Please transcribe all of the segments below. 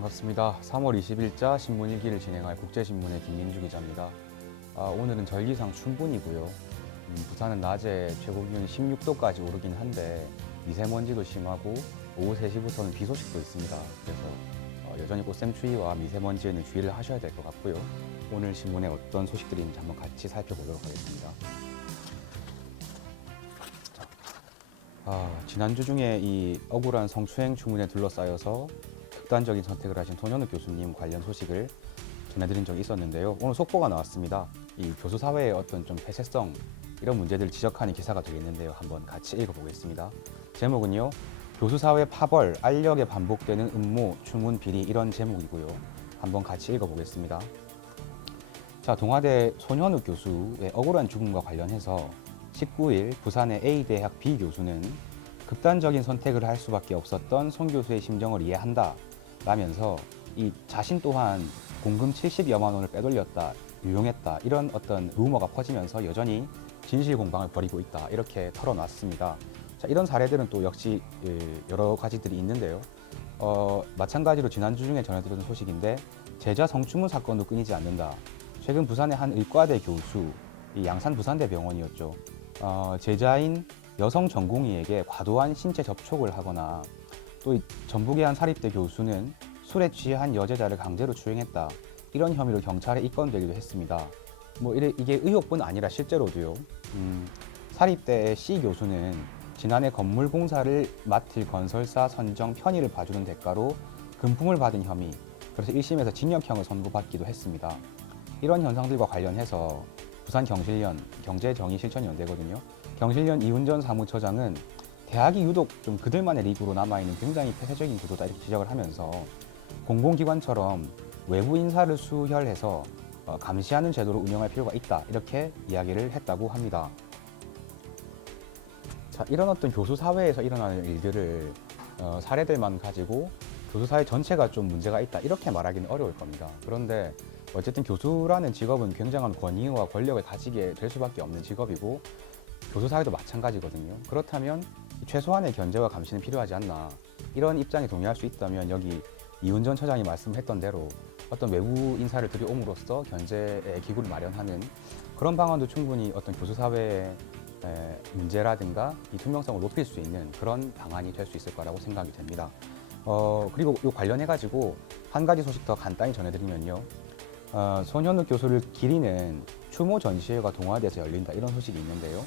반갑습니다. 3월 20일자 신문 일기를 진행할 국제신문의 김민주 기자입니다. 오늘은 절기상 춘분이고요. 부산은 낮에 최고 기온이 16도까지 오르긴 한데 미세먼지도 심하고 오후 3시부터는 비 소식도 있습니다. 그래서 여전히 꽃샘추위와 미세먼지에는 주의를 하셔야 될 것 같고요. 오늘 신문에 어떤 소식들이 있는지 한번 같이 살펴보도록 하겠습니다. 지난주 중에 이 억울한 성추행 주문에 둘러싸여서 극단적인 선택을 하신 손현욱 교수님 관련 소식을 전해드린 적이 있었는데요. 오늘 속보가 나왔습니다. 이 교수 사회의 어떤 좀 폐쇄성 이런 문제들을 지적하는 기사가 되겠는데요. 한번 같이 읽어보겠습니다. 제목은요. 교수 사회 파벌, 알력에 반복되는 음모, 주문 비리 이런 제목이고요. 한번 같이 읽어보겠습니다. 자, 동아대 손현욱 교수의 억울한 죽음과 관련해서 19일 부산의 A대학 B 교수는 극단적인 선택을 할 수밖에 없었던 손 교수의 심정을 이해한다 라면서 이 자신 또한 공금 70여만 원을 빼돌렸다, 유용했다 이런 어떤 루머가 퍼지면서 여전히 진실 공방을 벌이고 있다 이렇게 털어놨습니다. 자, 이런 사례들은 또 역시 여러 가지들이 있는데요. 마찬가지로 지난주 중에 전해드렸던 소식인데 제자 성추문 사건도 끊이지 않는다. 최근 부산의 한 의과대 교수, 이 양산 부산대병원이었죠. 제자인 여성 전공의에게 과도한 신체 접촉을 하거나 또 전북의 한 사립대 교수는 술에 취한 여제자를 강제로 추행했다. 이런 혐의로 경찰에 입건되기도 했습니다. 이게 의혹뿐 아니라 실제로도요. 사립대의 C 교수는 지난해 건물 공사를 맡을 건설사 선정 편의를 봐주는 대가로 금품을 받은 혐의, 그래서 1심에서 징역형을 선고받기도 했습니다. 이런 현상들과 관련해서 부산경실련, 경제정의실천연대거든요. 경실련 이훈전 사무처장은 대학이 유독 좀 그들만의 리그로 남아있는 굉장히 폐쇄적인 구조다 이렇게 지적을 하면서 공공기관처럼 외부 인사를 수혈해서 감시하는 제도를 운영할 필요가 있다 이렇게 이야기를 했다고 합니다. 자, 이런 어떤 교수 사회에서 일어나는 일들을 사례들만 가지고 교수 사회 전체가 좀 문제가 있다 이렇게 말하기는 어려울 겁니다. 그런데 어쨌든 교수라는 직업은 굉장한 권위와 권력을 가지게 될 수밖에 없는 직업이고 교수 사회도 마찬가지거든요. 그렇다면 최소한의 견제와 감시는 필요하지 않나 이런 입장에 동의할 수 있다면 여기 이훈전 처장이 말씀했던 대로 어떤 외부 인사를 들여옴으로써 견제의 기구를 마련하는 그런 방안도 충분히 어떤 교수 사회의 문제라든가 이 투명성을 높일 수 있는 그런 방안이 될 수 있을 거라고 생각이 됩니다. 그리고 이 관련해가지고 한 가지 소식 더 간단히 전해드리면요. 손현욱 교수를 기리는 추모 전시회가 동아대에서 열린다 이런 소식이 있는데요.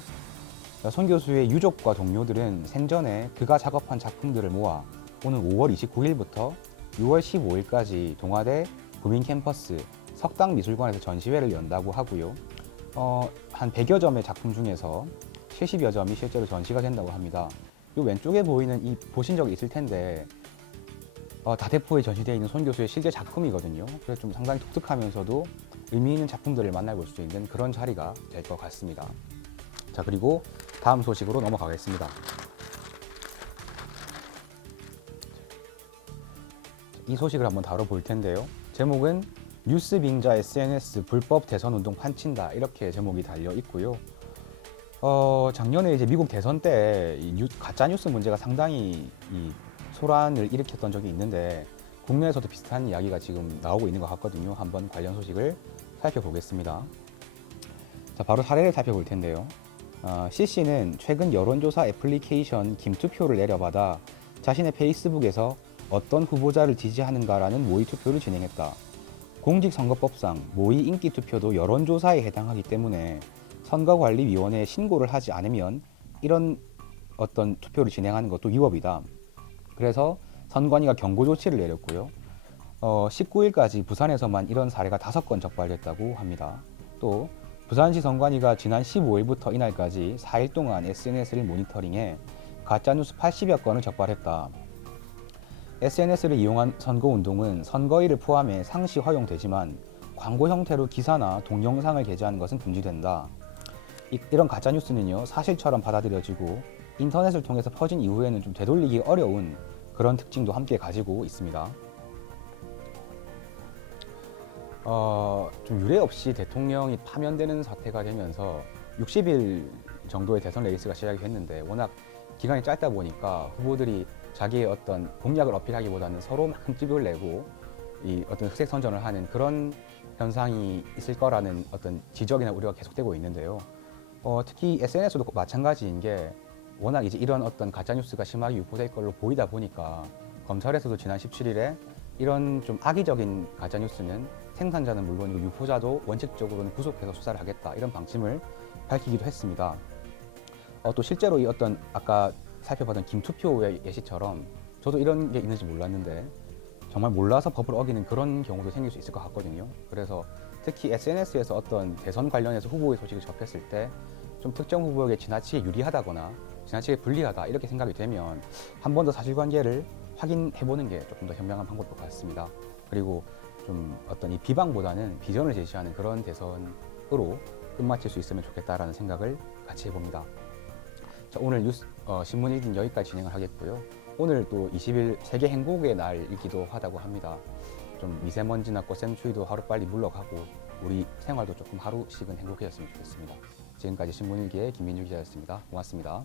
손 교수의 유족과 동료들은 생전에 그가 작업한 작품들을 모아 오는 5월 29일부터 6월 15일까지 동아대 구민 캠퍼스 석당미술관에서 전시회를 연다고 하고요. 한 100여 점의 작품 중에서 70여 점이 실제로 전시가 된다고 합니다. 이 왼쪽에 보이는 이 보신 적이 있을 텐데 다대포에 전시되어 있는 손 교수의 실제 작품이거든요. 그래서 좀 상당히 독특하면서도 의미 있는 작품들을 만나볼 수 있는 그런 자리가 될 것 같습니다. 자, 그리고 다음 소식으로 넘어가겠습니다. 이 소식을 한번 다뤄볼 텐데요. 제목은 뉴스 빙자 SNS 불법 대선 운동 판친다 이렇게 제목이 달려 있고요. 작년에 이제 미국 대선 때 가짜 뉴스 문제가 상당히 소란을 일으켰던 적이 있는데 국내에서도 비슷한 이야기가 지금 나오고 있는 것 같거든요. 한번 관련 소식을 살펴보겠습니다. 자, 바로 사례를 살펴볼 텐데요. CC는 최근 여론조사 애플리케이션 김투표를 내려받아 자신의 페이스북에서 어떤 후보자를 지지하는가라는 모의 투표를 진행했다. 공직선거법상 모의 인기투표도 여론조사에 해당하기 때문에 선거관리위원회에 신고를 하지 않으면 이런 어떤 투표를 진행하는 것도 위법이다. 그래서 선관위가 경고 조치를 내렸고요. 19일까지 부산에서만 이런 사례가 5건 적발됐다고 합니다. 또 부산시 선관위가 지난 15일부터 이날까지 4일 동안 SNS를 모니터링해 가짜뉴스 80여 건을 적발했다. SNS를 이용한 선거운동은 선거일을 포함해 상시 허용되지만 광고 형태로 기사나 동영상을 게재하는 것은 금지된다. 이런 가짜뉴스는요, 사실처럼 받아들여지고 인터넷을 통해서 퍼진 이후에는 좀 되돌리기 어려운 그런 특징도 함께 가지고 있습니다. 좀 유례 없이 대통령이 파면되는 사태가 되면서 60일 정도의 대선 레이스가 시작이 됐는데 워낙 기간이 짧다 보니까 후보들이 자기의 어떤 공약을 어필하기보다는 서로 막 흠집을 내고 이 어떤 흑색 선전을 하는 그런 현상이 있을 거라는 어떤 지적이나 우려가 계속되고 있는데요. 특히 SNS도 마찬가지인 게 워낙 이제 이런 어떤 가짜 뉴스가 심하게 유포될 걸로 보이다 보니까 검찰에서도 지난 17일에 이런 좀 악의적인 가짜 뉴스는 생산자는 물론이고 유포자도 원칙적으로는 구속해서 수사를 하겠다 이런 방침을 밝히기도 했습니다. 또 실제로 이 어떤 아까 살펴봤던 김투표의 예시처럼 저도 이런 게 있는지 몰랐는데 정말 몰라서 법을 어기는 그런 경우도 생길 수 있을 것 같거든요. 그래서 특히 SNS에서 어떤 대선 관련해서 후보의 소식을 접했을 때 좀 특정 후보에게 지나치게 유리하다거나 지나치게 불리하다 이렇게 생각이 되면 한 번 더 사실관계를 확인해보는 게 조금 더 현명한 방법일 것 같습니다. 그리고 좀 어떤 이 비방보다는 비전을 제시하는 그런 대선으로 끝마칠 수 있으면 좋겠다라는 생각을 같이 해봅니다. 자, 오늘 신문 읽기는 여기까지 진행을 하겠고요. 오늘 또 20일 세계 행복의 날이기도 하다고 합니다. 좀 미세먼지나 꽃샘추위도 하루빨리 물러가고 우리 생활도 조금 하루씩은 행복해졌으면 좋겠습니다. 지금까지 신문일기의 김민주 기자였습니다. 고맙습니다.